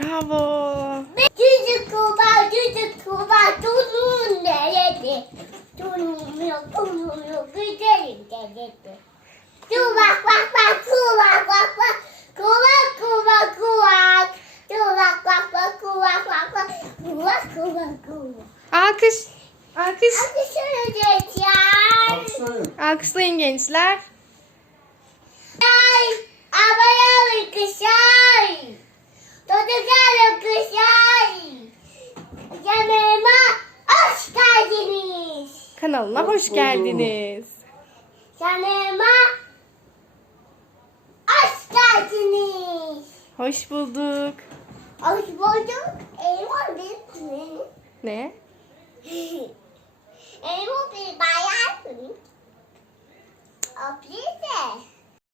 Bravo. Çocuk kuba, çocuk kuba, tuzun nerede? Tuzum yok, tuzum yok, güzelim dedi. Kulak, bak, bak, kulak, bak, bak. Kulak, kulak, kulak. Kulak, bak, bak, kulak, bak, bak. Kulak, kulak, kulak. Alkış. Alkış. Alkışlayın gençler. Alkışlayın. Alkışlayın gençler. Kanalına Hoş hoş geldiniz. Yanıma hoş geldiniz. Hoş bulduk. Hoş bulduk. Elma bir Ne? Elma bir bayan. De.